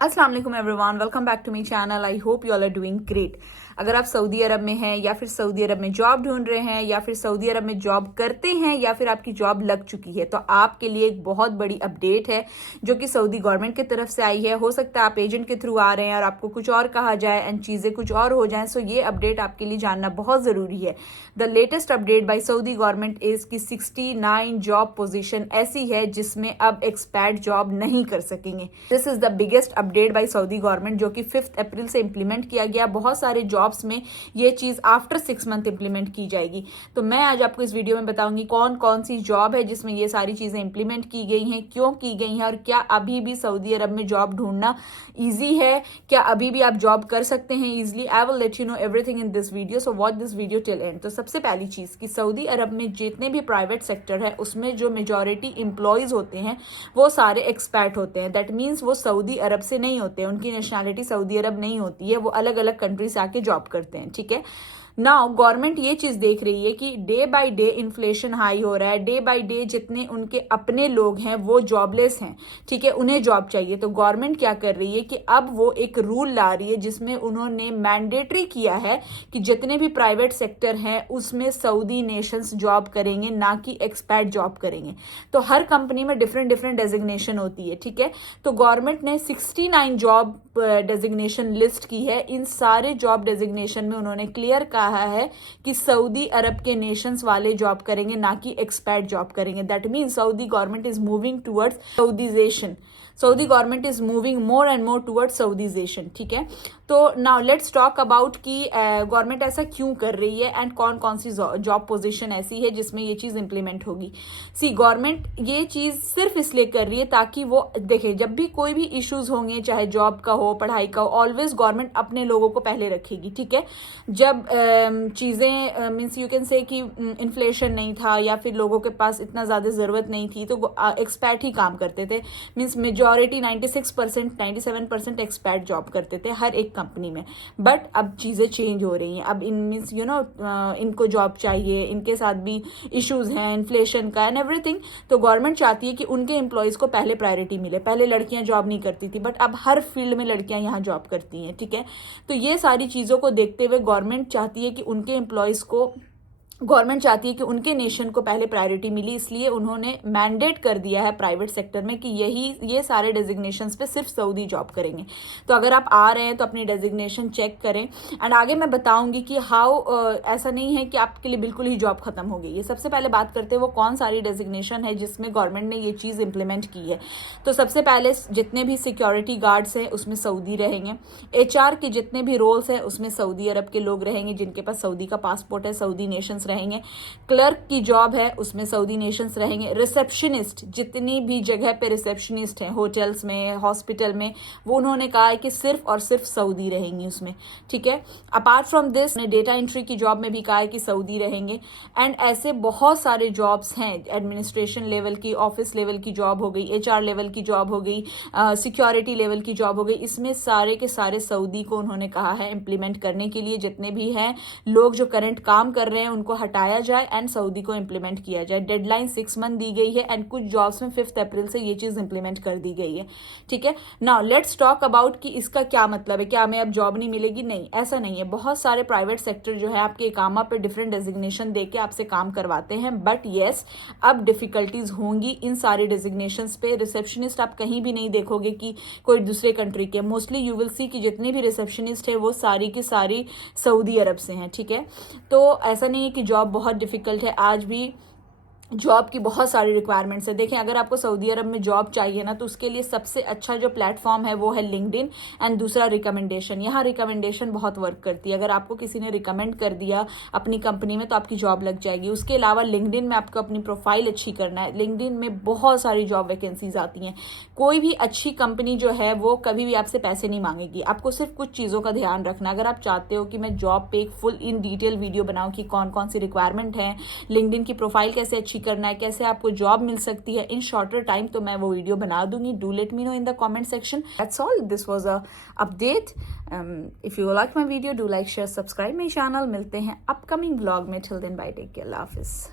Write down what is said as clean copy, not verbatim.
अस्सलाम वालेकुम everyone, welcome back to my channel. I hope you all are doing great. अगर आप Saudi अरब में हैं या फिर सऊदी अरब में जॉब ढूंढ रहे हैं या फिर सऊदी अरब में जॉब करते हैं या फिर आपकी जॉब लग चुकी है, तो आपके लिए एक बहुत बड़ी अपडेट है जो कि सऊदी गवर्नमेंट की तरफ से आई है। हो सकता है आप एजेंट के थ्रू आ रहे हैं और आपको कुछ और कहा जाए एंड चीजें कुछ और हो जाएं, सो ये अपडेट आपके लिए जानना बहुत जरूरी है। The latest update bye Saudi government is कि 69 जॉब पोजीशन ऐसी है जिसमें अब एक्सपैट जॉब नहीं कर सकेंगे। This is the biggest update bye Saudi government जो कि 5 अप्रैल से इंप्लीमेंट किया गया। बहुत सारे जॉब्स में ये चीज आफ्टर 6 मंथ इंप्लीमेंट की जाएगी। तो मैं आज आपको इस वीडियो में बताऊंगी कौन कौन सी जॉब है जिसमें ये सारी चीजें इंप्लीमेंट की गई हैं, क्यों की गई हैं और क्या अभी भी सऊदी अरब में जॉब ढूंढना ईजी है, क्या अभी भी आप जॉब कर सकते हैं easily. I will let you know everything in this video, so watch this video till and. तो सबसे पहली चीज कि सऊदी अरब में जितने भी प्राइवेट सेक्टर है उसमें जो मेजॉरिटी एम्प्लॉयज होते हैं वो सारे एक्सपैट होते हैं। दैट मीन्स वो सऊदी अरब से नहीं होते, उनकी नेशनैलिटी सऊदी अरब नहीं होती है, वो अलग अलग कंट्री से आके जॉब करते हैं। ठीक है, नाउ गवर्नमेंट ये चीज देख रही है कि day by day inflation high हो रहा है, डे बाय डे जितने उनके अपने लोग हैं वो जॉबलेस हैं, ठीक है, उन्हें जॉब चाहिए। तो गवर्नमेंट क्या कर रही है कि अब वो एक रूल ला रही है जिसमें उन्होंने मैंडेटरी किया है कि जितने भी प्राइवेट सेक्टर हैं उसमें सऊदी नेशंस जॉब करेंगे, ना कि एक्सपैट जॉब करेंगे। तो हर कंपनी में डिफरेंट डिफरेंट डेजिग्नेशन होती है। ठीक है, तो गवर्नमेंट ने 69 जॉब डेजिग्नेशन लिस्ट की है। इन सारे जॉब डेजिग्नेशन में उन्होंने क्लियर कहा है कि सऊदी अरब के नेशंस वाले जॉब करेंगे, ना कि एक्सपैट जॉब करेंगे। That means Saudi government is moving towards Saudization. Saudi government is moving more and more towards Saudization. ठीक है, तो नाउ लेट्स टॉक अबाउट कि गवर्नमेंट ऐसा क्यों कर रही है एंड कौन कौन सी जॉब पोजीशन ऐसी है जिसमें ये चीज इंप्लीमेंट होगी। सी गवर्नमेंट ये चीज सिर्फ इसलिए कर रही है ताकि वो देखे जब भी कोई भी इश्यूज होंगे, चाहे जॉब का हो, पढ़ाई का हो, ऑलवेज गवर्नमेंट अपने लोगों को पहले रखेगी। ठीक है, जब चीजें मीन्स यू कैन से कि इन्फ्लेशन नहीं था या फिर लोगों के पास इतना ज्यादा जरूरत नहीं थी तो एक्सपैट ही काम करते थे। मीन्स मेजॉरिटी 96% 97% एक्सपैट जॉब करते थे हर एक कंपनी में। बट अब चीजें चेंज हो रही हैं। अब इन मीन्स यू नो इनको जॉब चाहिए, इनके साथ भी इश्यूज हैं इन्फ्लेशन का एंड एवरीथिंग। तो गवर्नमेंट चाहती है कि उनके एम्प्लॉयज को पहले प्रायोरिटी मिले। पहले लड़कियां जॉब नहीं करती थी बट अब हर फील्ड में लड़कियां यहाँ जॉब करती हैं। ठीक है, तो ये सारी चीजों को देखते हुए गवर्नमेंट चाहती है कि उनके एम्प्लॉयज को गवर्नमेंट चाहती है कि उनके नेशन को पहले प्रायोरिटी मिली, इसलिए उन्होंने मैंडेट कर दिया है प्राइवेट सेक्टर में कि ये सारे डेजिग्नेशंस पे सिर्फ सऊदी जॉब करेंगे। तो अगर आप आ रहे हैं तो अपनी डेजिग्नेशन चेक करें एंड आगे मैं बताऊंगी कि हाउ ऐसा नहीं है कि आपके लिए बिल्कुल ही जॉब खत्म हो गई है। सबसे पहले बात करते हैं वो कौन सारी डेजिग्नेशन है जिसमें गवर्नमेंट ने ये चीज इंप्लीमेंट की है। तो सबसे पहले जितने भी सिक्योरिटी गार्ड्स हैं उसमें सऊदी रहेंगे। HR के जितने भी रोल्स हैं उसमें सऊदी अरब के लोग रहेंगे जिनके पास सऊदी का पासपोर्ट है, सऊदी नेशंस रहेंगे। क्लर्क की जॉब है उसमें सऊदी नेशंस रहेंगे। रिसेप्शनिस्ट, जितनी भी जगह पे रिसेप्शनिस्ट हैं होटल्स में, हॉस्पिटल में, वो उन्होंने कहा है कि सिर्फ और सिर्फ सऊदी रहेंगी उसमें। ठीक है, apart from this data entry की जॉब में भी कहा है कि सऊदी रहेंगे। एंड ऐसे बहुत सारे जॉब्स हैं, एडमिनिस्ट्रेशन लेवल की, ऑफिस लेवल की जॉब हो गई, HR लेवल की जॉब हो गई, सिक्योरिटी लेवल की जॉब हो गई, इसमें सारे के सारे सऊदी को उन्होंने कहा है इंप्लीमेंट करने के लिए। जितने भी हैं लोग जो करंट काम कर रहे हैं उनको हटाया जाए एंड सऊदी को इंप्लीमेंट किया जाए। डेडलाइन 6 मंथ दी गई है एंड कुछ जॉब्स में 5 अप्रैल से ये चीज इंप्लीमेंट कर दी गई है। ठीक है, नाउ लेट्स टॉक अबाउट कि इसका क्या मतलब है, क्या हमें अब जॉब नहीं मिलेगी? नहीं, ऐसा नहीं है। बहुत सारे प्राइवेट सेक्टर जो है आपके इकामा पे डिफरेंट डेजिग्नेशन देके आपसे काम करवाते हैं, बट येस अब डिफिकल्टीज होंगी इन सारे डेजिग्नेशन पे। रिसेप्शनिस्ट आप कहीं भी नहीं देखोगे कि कोई दूसरे कंट्री के, मोस्टली यू विल सी कि जितने भी रिसेप्शनिस्ट है वो सारी की सारी सऊदी अरब से हैं। ठीक है, तो ऐसा नहीं है कि जॉब बहुत डिफिकल्ट है, आज भी जॉब की बहुत सारी रिक्वायरमेंट्स है। देखें, अगर आपको सऊदी अरब में जॉब चाहिए ना तो उसके लिए सबसे अच्छा जो प्लेटफॉर्म है वो है लिंक्डइन एंड दूसरा रिकमेंडेशन। यहाँ रिकमेंडेशन बहुत वर्क करती है। अगर आपको किसी ने रिकमेंड कर दिया अपनी कंपनी में तो आपकी जॉब लग जाएगी। उसके अलावा लिंक्डइन में आपको अपनी प्रोफाइल अच्छी करना है। लिंक्डइन में बहुत सारी जॉब वैकेंसीज आती हैं। कोई भी अच्छी कंपनी जो है वो कभी भी आपसे पैसे नहीं मांगेगी। आपको सिर्फ कुछ चीज़ों का ध्यान रखना। अगर आप चाहते हो कि मैं जॉब पे एक फुल इन डिटेल वीडियो बनाऊँ कि कौन कौन सी रिक्वायरमेंट है, लिंक्डइन की प्रोफाइल कैसे अच्छी करना है, कैसे आपको जॉब मिल सकती है इन शॉर्टर टाइम, तो मैं वो वीडियो बना दूंगी। Do let me know in the comment section. That's all, this was a update. If you like my video, do like, share, subscribe my channel. मिलते हैं अपकमिंग व्लॉग में। Till then bye, take care, अल्लाह हाफिज।